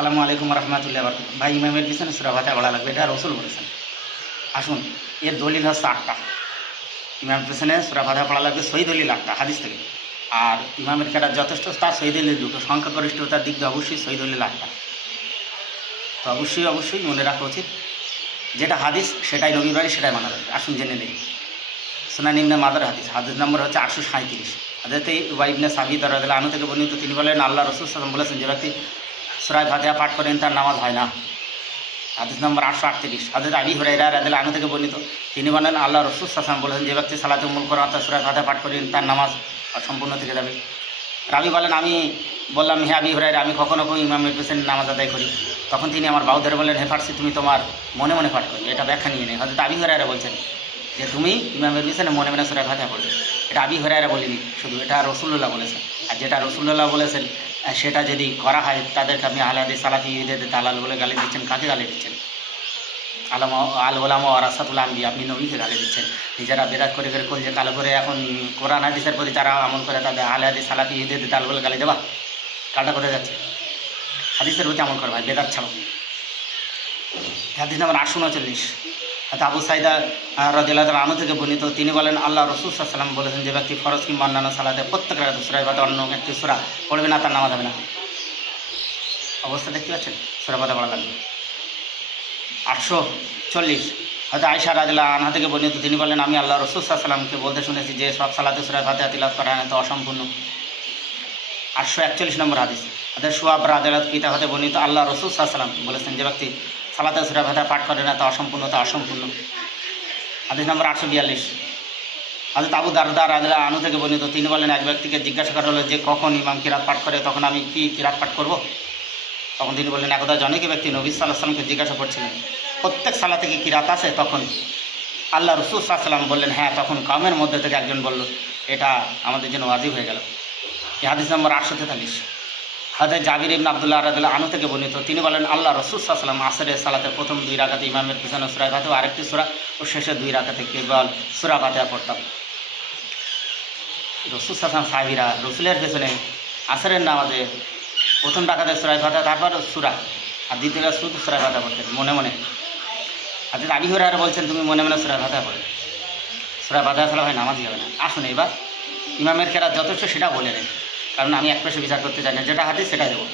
সালামু আলাইকুম রহমতুল্লাহ বরকাত ভাই, ইমামের পিছনে সুরা ভাতা বলা লাগবে, এটা রসুল বলেছেন। আসুন, এর দলিল হচ্ছে আটটা। ইমামের পিছনে সুরা ভাতা পড়া লাগবে সই দলিল আটটা, হাদিস থেকে। আর ইমামের কেটার যথেষ্ট তার সই দলিল দুটো, সংখ্যাগরিষ্ঠতার দিক দিয়ে অবশ্যই সই দলিল আটটা। তো অবশ্যই অবশ্যই মনে রাখা উচিত, যেটা হাদিস, সেটাই রবিবারই সেটাই মানা যাবে। আসুন জেনে নেই। সুনানিমনে মাদার হাদিস হাদিস নম্বর হচ্ছে আটশো সাঁত্রিশ হাজরতে ওয়াইবনে সাবি দরাদ আনু থেকে বর্ণিত তিনি বলেন, আল্লাহ রসুল সালাম বলেছেন যে ব্যক্তি সুরায় ফাতিহা পাঠ করেন, তার নামাজ হয় না। হাদিস নম্বর আটশো আটত্রিশ। হাজরত আবি হুরাইরা রাদিল আনু থেকে বর্ণিত। তিনি বলেন, আল্লাহ রসুল সাল্লাম বলেছেন, যে ব্যক্তি সালাতে মূল করেন অর্থাৎ সুরায় ফাতিহা পাঠ করেন, তার নামাজ সম্পূর্ণ থেকে যাবে। রাবি বলেন, আমি বললাম, হে আবি হুরাইরা আমি কখনো কখনো ইমামের পেছনে নামাজ আদায় করি তখন তিনি আমার বাউদের বললেন, হে ফার্সি, তুমি তোমার মনে মনে পাঠ করবে, এটা ব্যাখ্যা নিয়ে নেই। হয়তো আবি হুরাইরা বলছেন যে, তুমি ইমামের পিছনে মনে মনে সুরায় ফাতিহা পড়বে। এটা আবি হরাইরা বলিনি, শুধু এটা রসুল্লাহ বলেছেন। আর যেটা রসুল্লাহ বলেছেন সেটা যদি করা হয়, তাদেরকে আপনি আলাদি সালাফি, ঈদের দালাল বলে গালি দিচ্ছেন, কাকে গালি দিচ্ছেন? আলম, আল ওলাম ও রাসাতুল আম্বি আপনি নবীকে গালি দিচ্ছেন। নিজেরা বেদাত করে করে কল যে কালো করে এখন কোরআন, হাদিসের প্রতি যারা আমল করে, তাদের হাদিস, সালাফি, ঈদের দাল বলে গালি দেওয়া কালটা করে যাচ্ছে? হাদিসের প্রতি আমল করবা, বেদাত ছাড়ো। হাদিস নাম্বার আটশো উনচল্লিশ আবু সাইদা রদিল্লাহ আনু থেকে বর্ণিত, তিনি বলেন, আল্লাহ রসুল সাল্লাম বলেছেন যে ব্যক্তি ফরজ কিংবা অন্যান্য সালাতে প্রত্যেক রাতে সুরাই বা অন্য একটি সুরা পড়বে না, তার নামাজ হবে না। অবস্থা দেখতে পাচ্ছেন? সুরা পাতা পড়া লাগবে। আটশো চল্লিশ। হয়তো আয়সা রাজলা আনহা থেকে বর্ণিত, তিনি বলেন, আমি আল্লাহ রসুল সাল্লামকে বলতে শুনেছি যে সব সালাতে সুরাই ফাতে তিলাত করা হয় তো অসম্পূর্ণ। আটশো একচল্লিশ নম্বর হাদিস। হাদের সোয়াব রাজালাত পিতা হতে বর্ণিত, আল্লাহ রসুল সাল্লাম বলেছেন যে ব্যক্তি সালাতে সুরা ভাতা পাঠ করে না, তা অসম্পূর্ণ তা অসম্পূর্ণ। হাদিস নম্বর আটশো বিয়াল্লিশ। হাজরত আবু দারদার রাজা আনু থেকে বর্ণিত, তিনি বলেন এক ব্যক্তিকে জিজ্ঞাসা করা হলো যে, কখন ইমাম কিরাত পাঠ করে, তখন আমি কি কিরাত পাঠ করব? তখন তিনি বললেন, একদা জনৈক ব্যক্তি নবী সাল্লাহ সাল্লামকে জিজ্ঞাসা করছিলেন, প্রত্যেক সালাতে কি কিরাত আছে তখন? আল্লাহ রসুল সাল্লাম বললেন হ্যাঁ তখন কামের মধ্যে থেকে একজন বলল, এটা আমাদের জন্য ওয়াজিব হয়ে গেল। এই হাদিস নম্বর আটশো তেতাল্লিশ। হাজার জাবির ইবন আবদুল্লাহ রাদুল্লাহ আনু থেকে বর্ণিত। তিনি বলেন, আল্লাহ রসুল সাল্লাম আসরের সালাতে প্রথম দুই রাখাতে ইমামের পিছনে সুরা ভাতে আরেকটি সুরা, ও শেষে দুই রাখাতে কেবল সুরা ভাতে পড়তাম। রসুল সাল্লাম সাহাবিরা রসুলের পেছনে আসরের নামাজে প্রথম ডাকাতে সুরাই ভাতা তারপর সুরা, আর দ্বিতীয় শুধু সুরাই ভাতা পড়তেন, মনে মনে। আর যদি আবি হরার বলছেন, তুমি মনে মনে সুরাই ভাতা পড়ে। সুরাই ভাতা ছাড়া হয় নামাজই হবে না। আসুন এবার ইমামের কেরা যথেষ্ট, সেটা বলে নেন। কারণ আমি এক পেশে বিচার করতে চাই না। যেটা হাতে সেটা দেবো।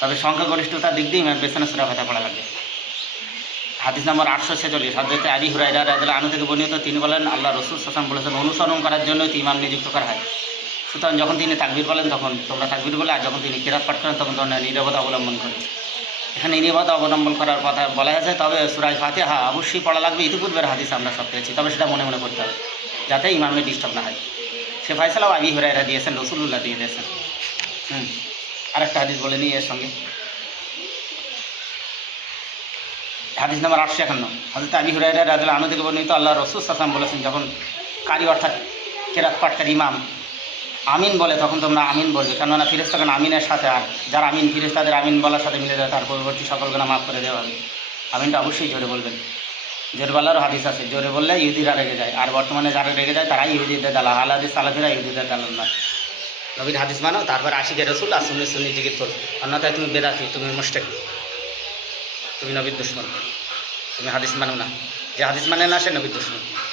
তবে সংখ্যাগরিষ্ঠতার দিক দিয়ে ইমাম পেছনে সুরা ভাতা পড়া লাগবে। হাদিস নম্বর আটশো ছেচল্লিশ হাজরতে আবি হুরাইরা রাজা আনু থেকে বর্ণিত, তিনি বলেন, আল্লাহ রসুল সাসাম বলেছেন অনুসরণ করার জন্যই তো ইমাম নিযুক্ত করা হয়। সুতরাং যখন তিনি তাকবির বলেন, তখন তোমরা তাকবির বলে, আর যখন তিনি কেরাত পাঠ করেন, তখন তোমরা নিরবতা অবলম্বন করেন এখানে নিরবতা অবলম্বন করার কথা বলা হয়েছে, তবে সুরাই ফাতেহা অবশ্যই পড়া লাগবে। ইতিপূর্বের হাদিস আমরা সব পেয়েছি, তবে সেটা মনে মনে করতে হবে, যাতে ইমামের ডিস্টার্ব না হয়। সে ফয়সালাও আবি হুরাইরা দিয়েছেন রসুল্লাহ দিয়ে দিয়েছেন। হুম, আরেকটা হাদিস বলে নিই এর সঙ্গে। হাদিস নাম্বার আটশো একান্ন। হাজরত আবি হুরাইরা রাজুল আনু থেকে বর্ণিত আল্লাহ রসুল সাসাম বলেছেন, যখন কারি অর্থাৎ কেরাত পাটকার ইমাম আমিন বলে, তখন তোমরা আমিন বলবে। কেননা ফিরেস তখন আমিনের সাথে আর, যার আমিন ফিরেস তাদের আমিন বলার সাথে মিলে যায়, তার পরবর্তী সকল গোনা মাফ করে দেওয়া হবে। আমিনটা অবশ্যই জোরে বলবেন। জোরে বলার হাদিস আছে, জোরে বললে ইহুদিরা রেগে যায়। আর বর্তমানে যারা রেগে যায়, তারাই ইহুদিদের দালা আলাদি সালাফিরা ইহুদিদের দালাল নয়। নবীর হাদিস মানো, তারপর আশিকে রসুল আর সুন্নি সুন্নি জিগির তোর অন্যথায় তুমি বেদাতি, তুমি মুস্টেক তুমি নবীর দুশ্মন। তুমি হাদিস মানো না। যে হাদিস মানে না, সে নবীর দুশ্মন।